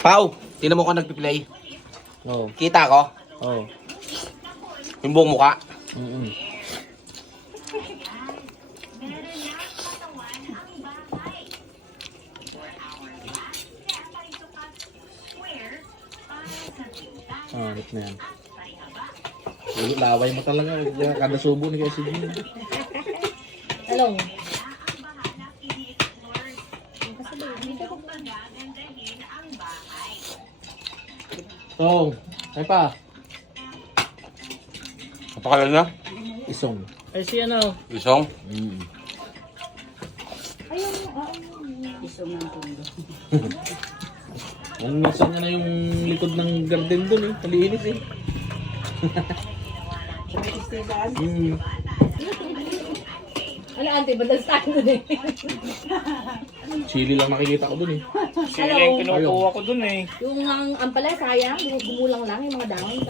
Pao, tinan mo ko nagpi-play. Oo. Kita ko? Oo. Yung buong mukha. Hanip na yan. Laway mo talaga. Kada subo ni kasi Gino. Talong. Tong. Ay pa. Kapakalan na? Isong. Ay si ano? Isong? Isong ng tundo. Ang nasa niya na yung likod ng garden dun eh. Malinis eh. Ano ante, bandas tayo dun eh. Chili lang nakikita ko dun eh. Sila yung kinukuha ko dun eh. Yung ang pala sayang, gumulang lang yung mga dahon.